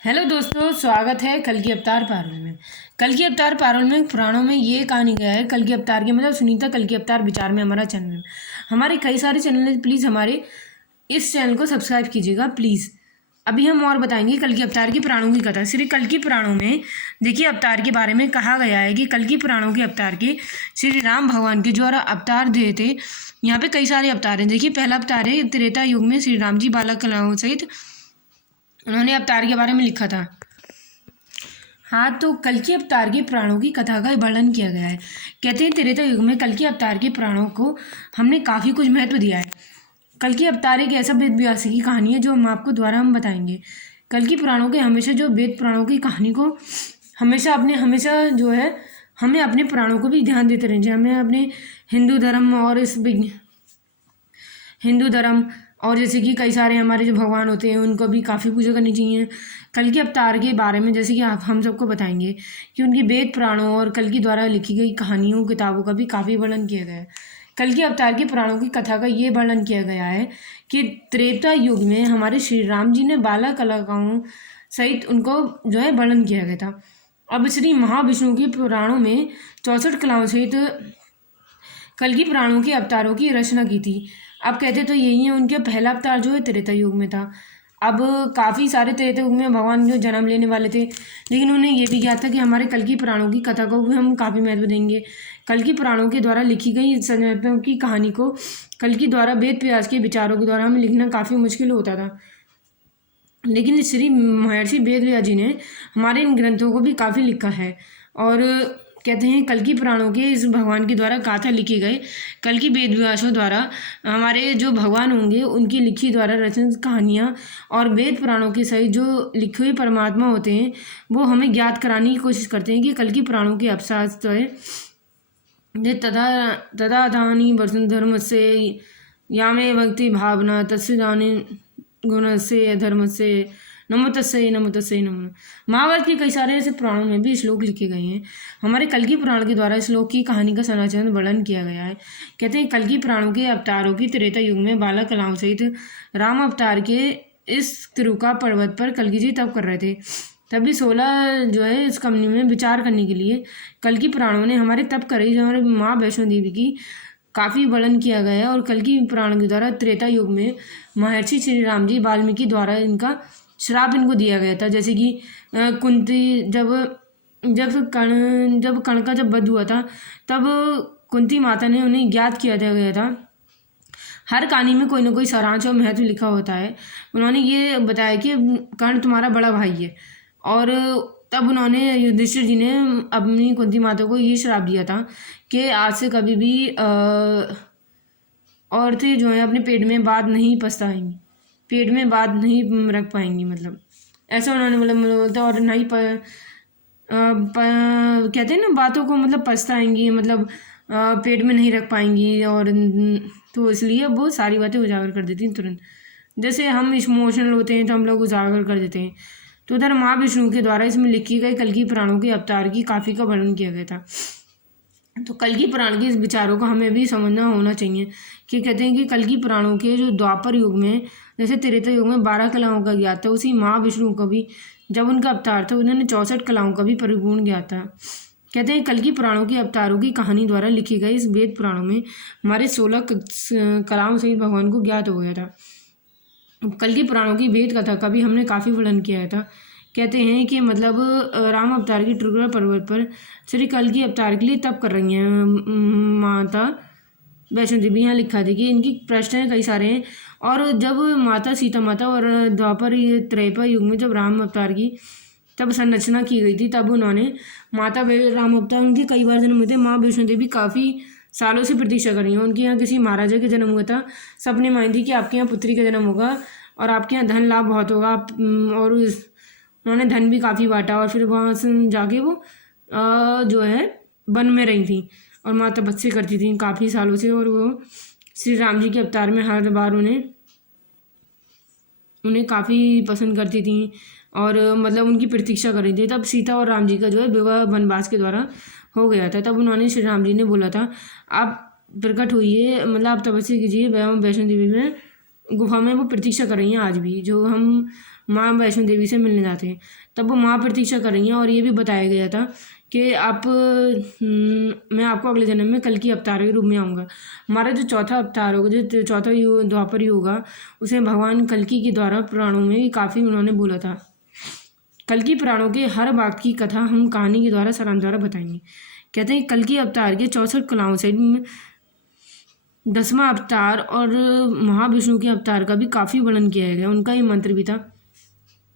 Hello दोस्तों, स्वागत है कल की अवतार पारुल में। कल की अवतार पारुल में पुराणों में ये कहानी गया है। कल की अवतार के मतलब सुनीता कल की अवतार विचार में हमारा चैनल, हमारे कई सारे चैनल है, प्लीज़ हमारे इस चैनल को सब्सक्राइब कीजिएगा प्लीज़। अभी हम और बताएंगे कल की अवतार की पुराणों की कथा। श्री कल की पुराणों में देखिए अवतार के बारे में कहा गया है कि कल की पुराणों के अवतार के श्री राम भगवान के द्वारा अवतार दिए थे। यहाँ पे कई सारे अवतार हैं। देखिए पहला अवतार है त्रेता युग में श्री राम जी बालक कलाओं सहित उन्होंने अवतार के बारे में लिखा था। हाँ, तो कल की अवतार के पुराणों की कथा का वर्णन किया गया है। कहते हैं त्रेता युग में कल की अवतार के पुराणों को हमने काफ़ी कुछ महत्व दिया है। कल की अवतार एक ऐसा वेद व्यास की कहानी है जो हम आपको द्वारा हम बताएंगे। कल की पुराणों के हमेशा जो वेद पुराणों की कहानी को हमेशा जो है हमें अपने पुराणों को भी ध्यान देते रहना चाहिए। हमें अपने हिंदू धर्म और जैसे कि कई सारे हमारे जो भगवान होते हैं उनको भी काफ़ी पूजा करनी चाहिए। कल के अवतार के बारे में जैसे कि आप हम सबको बताएंगे कि उनकी वेद पुराणों और कल की द्वारा लिखी गई कहानियों किताबों का भी काफ़ी वर्णन किया गया है। कल के अवतार के पुराणों की कथा का ये वर्णन किया गया है कि त्रेता युग में हमारे श्री राम जी ने बाला कलाकारों सहित उनको जो है वर्णन किया गया था। अब श्री महाविष्णु के पुराणों में 64 कलाओं सहित कल की पुराणों के अवतारों की रचना की थी। अब कहते तो यही है, उनके पहला अवतार जो है त्रेता युग में था। अब काफ़ी सारे त्रेता युग में भगवान जो जन्म लेने वाले थे, लेकिन उन्हें ये भी ज्ञात था कि हमारे कल की पुराणों की कथा को भी हम काफ़ी महत्व देंगे। कल की पुराणों के द्वारा लिखी गई संतों की कहानी को कल की द्वारा वेद व्यास के विचारों के द्वारा हमें लिखना काफ़ी मुश्किल होता था, लेकिन श्री महर्षि वेद व्यास जी ने हमारे इन ग्रंथों को भी काफ़ी लिखा है। और कहते हैं कल की पुराणों के इस भगवान के द्वारा गाथा लिखी गई कल की वेद व्यासों द्वारा हमारे जो भगवान होंगे उनकी लिखी द्वारा रचित कहानियाँ और वेद पुराणों के सहित जो लिखे हुए परमात्मा होते हैं वो हमें ज्ञात कराने की कोशिश करते हैं कि कल की पुराणों के अवसाद तो है तथा तथा धानी वसुधर्म से या में भक्ति भावना तस्दानी गुण से धर्म से नमो तस्सै नमो। महाभारत के कई सारे ऐसे पुराणों में भी श्लोक लिखे गए हैं। हमारे कल की पुराण के द्वारा श्लोक की कहानी का सनातन वर्णन किया गया है। कहते हैं कल की पुराणों के अवतारों की त्रेता युग में बाला कलाओं सहित राम अवतार के इस तिरुका पर्वत पर कलगी जी तप कर रहे थे। तभी 16 जो है इस कमनी में विचार करने के लिए कल की पुराणों ने हमारे तप करे जो हमारे माँ वैष्णो देवी की काफ़ी वर्णन किया गया है। और कल की पुराण के द्वारा त्रेता युग में महर्षि श्री राम जी वाल्मीकि द्वारा इनका श्राप इनको दिया गया था। जैसे कि कुंती जब कर्ण का जब वध हुआ था तब कुंती माता ने उन्हें ज्ञात किया गया था। हर कहानी में कोई ना कोई सारांश और महत्व लिखा होता है। उन्होंने ये बताया कि कर्ण तुम्हारा बड़ा भाई है, और तब उन्होंने युधिष्ठिर जी ने अपनी कुंती माता को ये श्राप दिया था कि आज से कभी भी औरतें जो है अपने पेट में बात नहीं पछताएंगी, पेट में बात नहीं रख पाएंगी, मतलब ऐसा उन्होंने बोलता। और नहीं कहते हैं ना बातों को मतलब पछताएंगी, मतलब पेट में नहीं रख पाएंगी। और तो इसलिए वो सारी बातें उजागर कर देती हैं तुरंत। जैसे हम इमोशनल होते हैं तो हम लोग उजागर कर देते हैं। तो उधर माँ विष्णु के द्वारा इसमें लिखी गई कल की पुराणों के अवतार की काफ़ी का वर्णन किया गया था। तो कल की पुराण के इस विचारों का हमें भी समझना होना चाहिए कि कहते हैं कि कल की पुराणों के जो द्वापर युग में जैसे त्रेता युग में 12 कलाओं का ज्ञात था, उसी महाविष्णु को भी जब उनका अवतार था उन्होंने 64 कलाओं का भी परिपूर्ण ज्ञात था। कहते हैं कल की पुराणों के अवतारों की कहानी द्वारा लिखी गई इस वेद पुराणों में हमारे 16 कलाओं से भगवान को ज्ञात हो गया था। कल की पुराणों की वेद कथा का भी हमने काफ़ी वर्णन किया था। कहते हैं कि मतलब राम अवतार की त्रिपुरा पर्वत पर श्री कल की अवतार के लिए तप कर रही हैं माता वैष्णो देवी। यहाँ लिखा था कि इनकी प्रश्न कई सारे हैं। और जब माता सीता माता और द्वापर त्रेपा युग में जब राम अवतार की तब संरचना की गई थी, तब उन्होंने माता राम अवतार उनके कई बार जन्म हुए थे। माँ वैष्णो देवी काफ़ी सालों से प्रतीक्षा कर रही हैं। उनके यहाँ किसी महाराजा के जन्म हुआ था, सपने में आई थी कि आपके यहाँ पुत्री का जन्म होगा और आपके यहाँ धन लाभ बहुत होगा। और उन्होंने धन भी काफ़ी बांटा। और फिर वहाँ से जाके वो जो है वन में रही थी और माँ तपस्या करती थी काफ़ी सालों से। और वो श्री राम जी के अवतार में हर बार उन्हें काफ़ी पसंद करती थी और मतलब उनकी प्रतीक्षा कर रही थी। तब सीता और राम जी का जो है विवाह वनवास के द्वारा हो गया था। तब उन्होंने श्री राम जी ने बोला था आप प्रकट होइए, मतलब आप तपस्या कीजिए। वैष्णो देवी में गुफा में वो प्रतीक्षा कर रही हैं आज भी। जो हम माँ वैष्णो देवी से मिलने जाते हैं। तब वो माँ प्रतीक्षा कर रही हैं और ये भी बताया गया था कि मैं आपको अगले जन्म में कल की अवतार के रूप में आऊँगा। हमारा जो चौथा अवतार होगा, जो चौथा युग द्वापर युग होगा, उसे भगवान कल्कि के द्वारा पुराणों में भी काफ़ी उन्होंने बोला था। कल्कि पुराणों के हर भाग की कथा हम कहानी के द्वारा सारांश द्वारा बताएंगे। कहते हैं कल्कि अवतार के 64 कलाओं से 10वां अवतार और महाविष्णु के अवतार का भी काफ़ी वर्णन किया गया। उनका ये मंत्र भी था,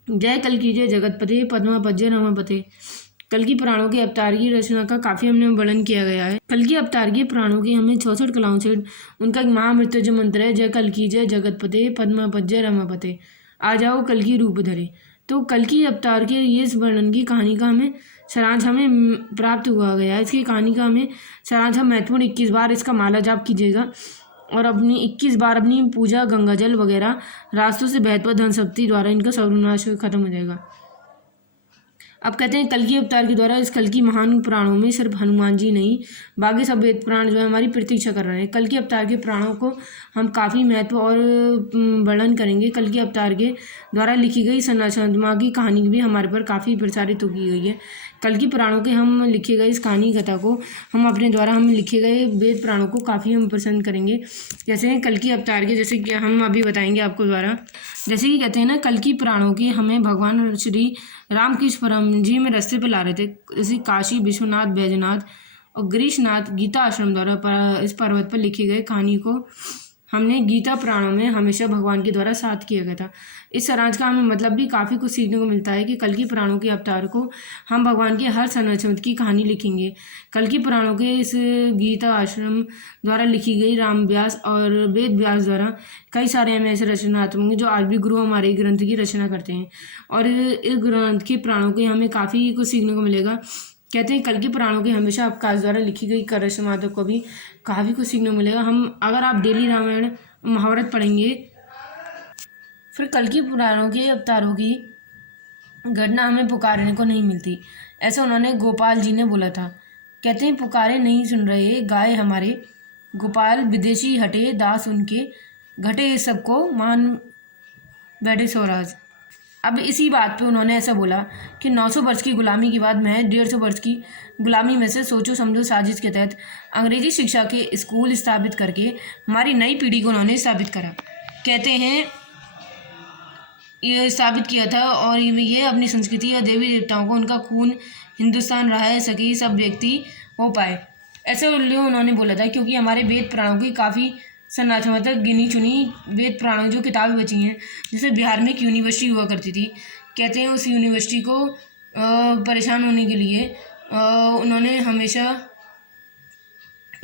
जय कल्कि जय जगतपते पद्मापत रमापते। कल्कि पुराणों के अवतार की रचना का काफ़ी हमने वर्णन किया गया है। कल्कि अवतार के पुराणों की हमें 64 कलाओं से उनका एक महामृत्युंजय मंत्र है, जय कल्कि जय जगतपते पद्मापत रमापते। आ जाओ कल्कि रूप धरे। तो कल्कि अवतार के ये इस वर्णन की कहानी का हमें सारांश हमें प्राप्त हुआ गया है। इसकी कहानी का हमें सारांश हम महत्वपूर्ण 21 बार इसका माला जाप कीजिएगा और अपनी 21 बार अपनी पूजा गंगा जल वगैरह रास्तों से बहत हुआ धन शक्ति द्वारा इनका सर्वनाश खत्म हो जाएगा। अब कहते हैं कल्कि अवतार के द्वारा इस कल्कि महान पुराणों में सिर्फ हनुमान जी नहीं, बाकी सब वेद पुराण जो है हमारी प्रतीक्षा कर रहे हैं। कल्कि अवतार के पुराणों को हम काफ़ी महत्व और वर्णन करेंगे। कल्कि अवतार के द्वारा लिखी गई सनातन की कहानी भी हमारे पर काफ़ी प्रसारित की गई है। कल्कि पुराणों के हम लिखे गए इस कहानी कथा को हम अपने द्वारा हम लिखे गए वेद पुराणों को काफ़ी हम पसंद करेंगे। जैसे कल्कि अवतार के, जैसे कि हम अभी बताएंगे आपको द्वारा, जैसे कि कहते हैं ना, कल्कि पुराणों के हमें भगवान श्री रामकृष्ण परम जी में रास्ते पर ला रहे थे। जैसे काशी विश्वनाथ बैजनाथ और गृष्णनाथ गीता आश्रम द्वारा इस पर्वत पर लिखी गई कहानी को हमने गीता पुराणों में हमेशा भगवान के द्वारा साथ किया गया था। इस सारांश का हमें मतलब भी काफ़ी कुछ सीखने को मिलता है कि कल्कि पुराणों के अवतार को हम भगवान के हर संरक्षण की कहानी लिखेंगे। कल्कि पुराणों के इस गीता आश्रम द्वारा लिखी गई राम व्यास और वेद व्यास द्वारा कई सारे हमें ऐसे रचनात्मक जो आज भी गुरु हमारे ग्रंथ की रचना करते हैं और इस ग्रंथ के पुराणों के हमें काफ़ी कुछ सीखने को मिलेगा। कहते हैं कल्कि पुराणों के हमेशा अवकाश द्वारा लिखी गई रचनाओं को भी काफ़ी कुछ सीखने को मिलेगा। अगर आप डेली रामायण महाभारत पढ़ेंगे, फिर कल्कि पुराणों के अवतारों की घटना हमें पुकारने को नहीं मिलती, ऐसा उन्होंने गोपाल जी ने बोला था। कहते हैं पुकारे नहीं सुन रहे गाय हमारे, गोपाल विदेशी हटे दास उनके, घटे सबको मान बैठे स्वराज। अब इसी बात पे उन्होंने ऐसा बोला कि 900 वर्ष की गुलामी के बाद मैं 150 वर्ष की गुलामी में से सोचो समझो साजिश के तहत अंग्रेजी शिक्षा के स्कूल स्थापित करके हमारी नई पीढ़ी को उन्होंने स्थापित करा। कहते हैं ये स्थापित किया था और ये अपनी संस्कृति या देवी देवताओं को उनका खून हिंदुस्तान रह सके सब व्यक्ति हो पाए, ऐसे उन्होंने बोला था। क्योंकि हमारे वेद पुराणों की काफ़ी सनातन तक गिनी चुनी वेद पुराणों जो किताबें बची हैं, जैसे बिहार में एक यूनिवर्सिटी हुआ करती थी। कहते हैं उस यूनिवर्सिटी को परेशान होने के लिए उन्होंने हमेशा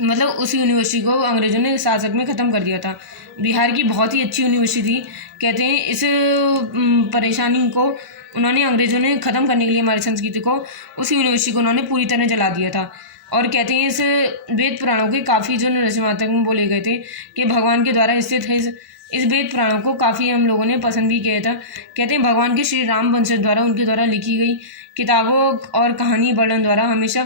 मतलब उस यूनिवर्सिटी को अंग्रेज़ों ने शासक में ख़त्म कर दिया था। बिहार की बहुत ही अच्छी यूनिवर्सिटी थी। कहते हैं इस परेशानी को उन्होंने अंग्रेज़ों ने ख़त्म करने के लिए हमारी संस्कृति को उस यूनिवर्सिटी को उन्होंने पूरी तरह जला दिया था। और कहते हैं इस वेद पुराणों के काफ़ी जो रचनात्मक में बोले गए थे कि भगवान के द्वारा स्थित है। इस वेद पुराणों को काफ़ी हम लोगों ने पसंद भी किया था। कहते हैं भगवान के श्री राम वंशज द्वारा उनके द्वारा लिखी गई किताबों और कहानी वर्णन द्वारा हमेशा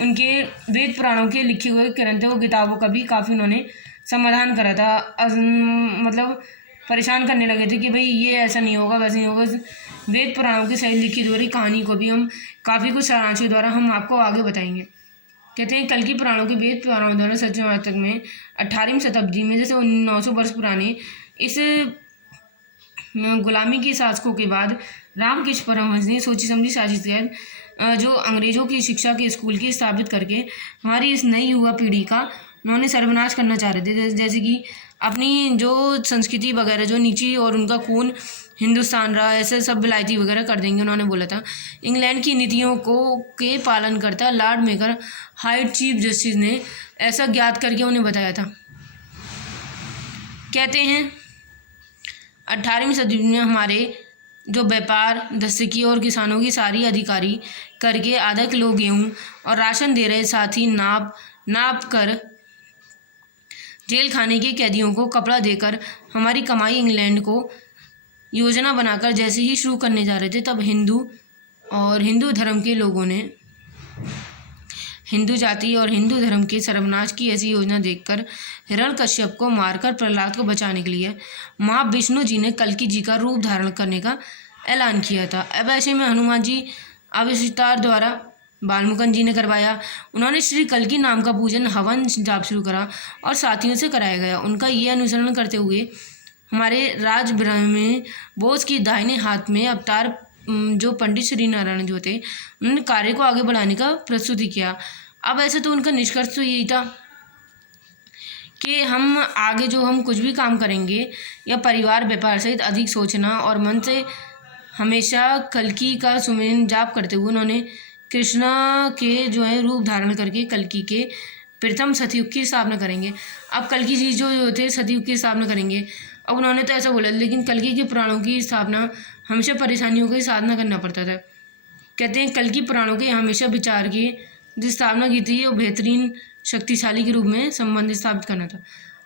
उनके वेद पुराणों के लिखे हुए ग्रंथों किताबों का भी काफ़ी उन्होंने समाधान करा था। मतलब परेशान करने लगे थे कि भाई ये ऐसा नहीं होगा वैसे नहीं होगा। वेद पुराणों की सही लिखी हुई कहानी को भी हम काफ़ी कुछ सारांश द्वारा हम आपको आगे बताएंगे। कहते हैं कल्कि पुराणों के वेद पुराणों द्वारा सच्चे तक में 18वीं शताब्दी में जैसे 900 वर्ष पुराने इस गुलामी के शासकों के बाद रामकृष्ण परमहंस ने सोची समझी साजिश के जो अंग्रेज़ों की शिक्षा के स्कूल की स्थापित करके हमारी इस नई युवा पीढ़ी का उन्होंने सर्वनाश करना चाह रहे थे। जैसे कि अपनी जो संस्कृति वगैरह जो नीची और उनका खून हिंदुस्तान रहा ऐसे सब विलायती वगैरह कर देंगे उन्होंने बोला था। इंग्लैंड की नीतियों को के पालन करता Lord maker height chief justice ने ऐसा ज्ञात करके उन्हें बताया था। कहते हैं 18वीं सदी में हमारे जो व्यापार दस्तकी और किसानों की सारी अधिकारी करके आधा किलो गेहूँ और राशन दे रहे, साथ ही नाप कर जेल खाने के कैदियों को कपड़ा देकर हमारी कमाई इंग्लैंड को योजना बनाकर जैसे ही शुरू करने जा रहे थे, तब हिंदू धर्म के लोगों ने हिंदू जाति और हिंदू धर्म के सर्वनाश की ऐसी योजना देखकर हिरण्यकश्यप को मारकर प्रहलाद को बचाने के लिए माँ विष्णु जी ने कल्कि जी का रूप धारण करने का ऐलान किया था। अब ऐसे में हनुमान जी अवतार द्वारा बालमुकुंद जी ने करवाया। उन्होंने श्री कल्कि नाम का पूजन, हवन, जाप शुरू करा और साथियों से कराया गया। उनका ये अनुसरण करते हुए हमारे राजगृह में बोस के दाहिने हाथ में अवतार जो पंडित श्री नारायण जो थे, उन्होंने कार्य को आगे बढ़ाने का प्रस्तुति किया। अब ऐसे तो उनका निष्कर्ष तो यही था कि हम आगे जो हम कुछ भी काम करेंगे या परिवार व्यापार सहित अधिक सोचना और मन से हमेशा कल्कि का सुमेन जाप करते हुए उन्होंने कृष्णा के जो है रूप धारण करके कल्कि के प्रथम सतयुग की स्थापना करेंगे। अब कल्कि जी जो थे सतयुग की स्थापना करेंगे। अब उन्होंने तो ऐसा बोला, लेकिन कल्कि के पुराणों की स्थापना हमेशा परेशानियों का साधना करना पड़ता था। कहते हैं कल्कि पुराणों के हमेशा विचार की जो स्थापना की थी वो बेहतरीन शक्तिशाली के रूप में संबंध स्थापित करना था।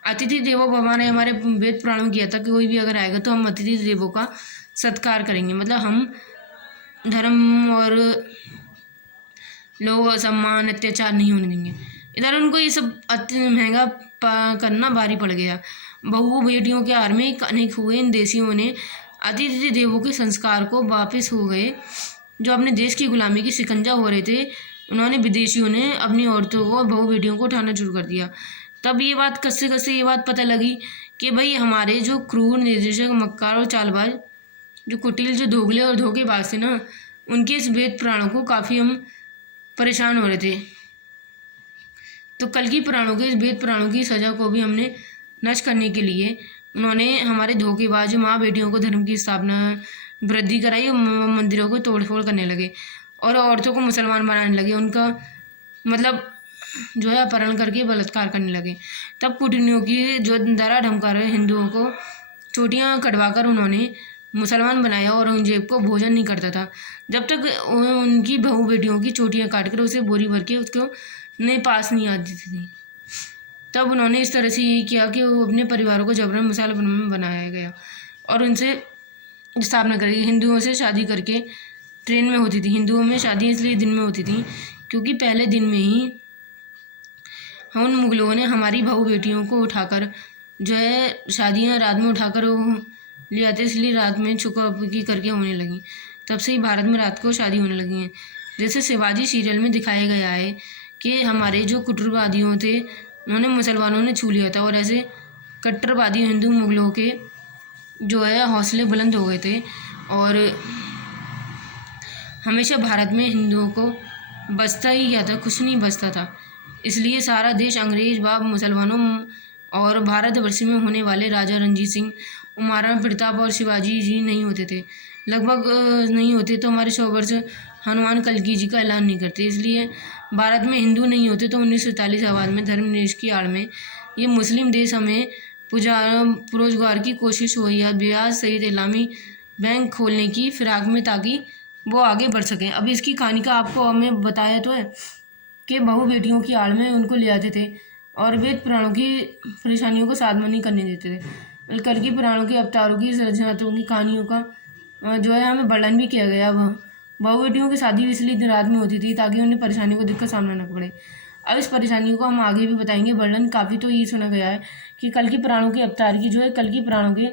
अतिथि देवो भव ने हमारे वेद पुराणों किया था कि कोई भी अगर आएगा तो हम अतिथि देवों का सत्कार करेंगे, मतलब हम धर्म और लोग सम्मान अत्याचार नहीं होने देंगे। इधर उनको ये सब महंगा करना भारी पड़ गया। बहु बेटियों के हार में अनेक हुए। इन देशियों ने अतिथि देवों के संस्कार को वापस हो गए। जो अपने देश की गुलामी की शिकंजा हो रहे थे, उन्होंने विदेशियों ने अपनी औरतों को और बहु बेटियों को उठाना शुरू कर दिया। तब ये बात कस्से कस्से ये बात पता लगी कि भाई हमारे जो क्रूर निर्देशक, मक्कार और चालबाज, जो कुटिल, जो दोगले और धोखेबाज थे ना, उनके इस वेद पुराणों को काफ़ी हम परेशान हो रहे थे। तो कल्कि पुराणों के इस वेद पुराणों की सजा को भी हमने नष्ट करने के लिए उन्होंने हमारे धोखेबाज माँ बेटियों को धर्म की स्थापना वृद्धि कराई और मंदिरों को तोड़फोड़ करने लगे और औरतों को मुसलमान बनाने लगे। उनका मतलब जो है अपहरण करके बलात्कार करने लगे। तब कुटिनियों की जो दरा धमकार हिंदुओं को चोटियाँ कटवाकर उन्होंने मुसलमान बनाया। और औरंगजेब को भोजन नहीं करता था जब तक उनकी बहू बेटियों की चोटियाँ काट कर उसे बोरी भर के उसको नहीं पास नहीं आती थी। तब उन्होंने इस तरह से यही किया कि वो अपने परिवारों को जबरन मुसलमान बनाया गया और उनसे स्थापना करी। हिंदुओं से शादी करके ट्रेन में होती थी। हिंदुओं में शादी इसलिए दिन में होती थी क्योंकि पहले दिन में ही उन मुगलों ने हमारी बहू बेटियों को उठाकर जो है शादियाँ रात में उठाकर ले आते, इसलिए रात में छुपकी करके होने लगी। तब से ही भारत में रात को शादी होने लगी हैं। जैसे शिवाजी सीरियल में दिखाया गया है कि हमारे जो कट्टरवादियों थे उन्होंने मुसलमानों ने छू लिया था और ऐसे कट्टरवादी हिंदू मुगलों के जो है हौसले बुलंद हो गए थे और हमेशा भारत में हिंदुओं को बचता ही क्या था, कुछ नहीं बचता था। इसलिए सारा देश अंग्रेज व मुसलमानों और भारतवर्ष में होने वाले राजा रणजीत सिंह, महाराणा प्रताप और शिवाजी जी नहीं होते थे, लगभग नहीं होते तो हमारे 100 वर्ष हनुमान कल्कि जी का ऐलान नहीं करते। इसलिए भारत में हिंदू नहीं होते तो 1947 आबाद में धर्मनिरपेक्ष की आड़ में ये मुस्लिम देश हमें रोजगार की कोशिश हुई है, ब्याज सहित इस्लामी बैंक खोलने की फिराक में, ताकि वो आगे बढ़ सकें। अब इसकी कहानी का आपको हमें बताया तो है कि बहू बेटियों की आड़ में उनको ले आते थे और वेद पुराणों की परेशानियों को साधना नहीं करने देते थे। कल्कि पुराणों के अवतारों की रचनात्मक की कहानियों का जो है हमें वर्णन भी किया गया। बहू बेटियों की शादी इसलिए दिन रात में होती थी ताकि उन्हें परेशानियों को दिक्कत सामना न पड़े। अब इस परेशानियों को हम आगे भी बताएंगे। वर्णन काफ़ी तो ये सुना गया है कि कल्कि पुराणों के अवतार की जो है कल्कि पुराणों के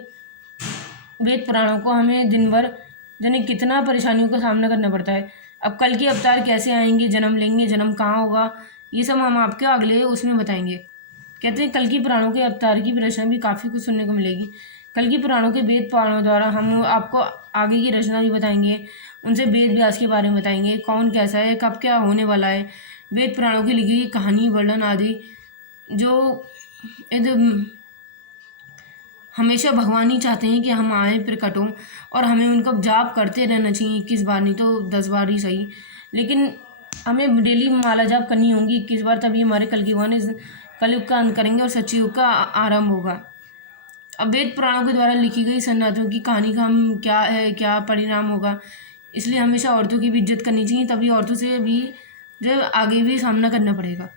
वेद पुराणों को हमें दिन भर जिन्हें कितना परेशानियों का सामना करना पड़ता है। अब कल्कि अवतार कैसे आएंगे, जन्म लेंगे, जन्म कहाँ होगा, ये सब हम आपके अगले उसमें बताएंगे। कहते हैं कल्कि पुराणों के अवतार की रचना भी काफ़ी कुछ सुनने को मिलेगी। कल्कि पुराणों के वेद पुराणों द्वारा हम आपको आगे की रचना भी बताएंगे, उनसे वेद व्यास के बारे में बताएंगे, कौन कैसा है, कब क्या होने वाला है, वेद पुराणों की लिखी कहानी, वर्णन आदि जो हमेशा भगवान ही चाहते हैं कि हम आए प्रकट हों और हमें उनका जाप करते रहना चाहिए। 21 बार नहीं तो 10 बार ही सही, लेकिन हमें डेली माला जाप करनी होगी 21 बार, तभी हमारे कल्कि भगवान इस कलयुग का अंत करेंगे और सच्ची युग का आरंभ होगा। अब वेद पुराणों के द्वारा लिखी गई सन्नाटों की कहानी का हम क्या है, क्या परिणाम होगा, इसलिए हमेशा औरतों की भी इज्जत करनी चाहिए, तभी औरतों से भी जो आगे भी सामना करना पड़ेगा।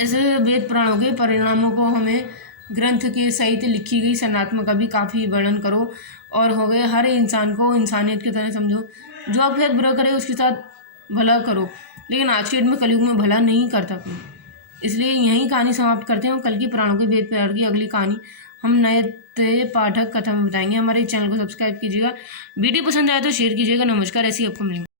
ऐसे वेद पुराणों के परिणामों को हमें ग्रंथ के सहित लिखी गई सन्नात्मक का भी काफ़ी वर्णन करो और हो गए हर इंसान को इंसानियत की तरह समझो। जो आपके साथ बुरा करे उसके साथ भला करो, लेकिन आज के डेट में कलयुग में भला नहीं करता कोई। इसलिए यही कहानी समाप्त करते हैं और कल्कि पुराणों के वेद पुराण की अगली कहानी हम नए पाठक कथा में बताएंगे। हमारे चैनल को सब्सक्राइब कीजिएगा, वीडियो पसंद आए तो शेयर कीजिएगा। नमस्कार, ऐसी आपको मिलेंगे।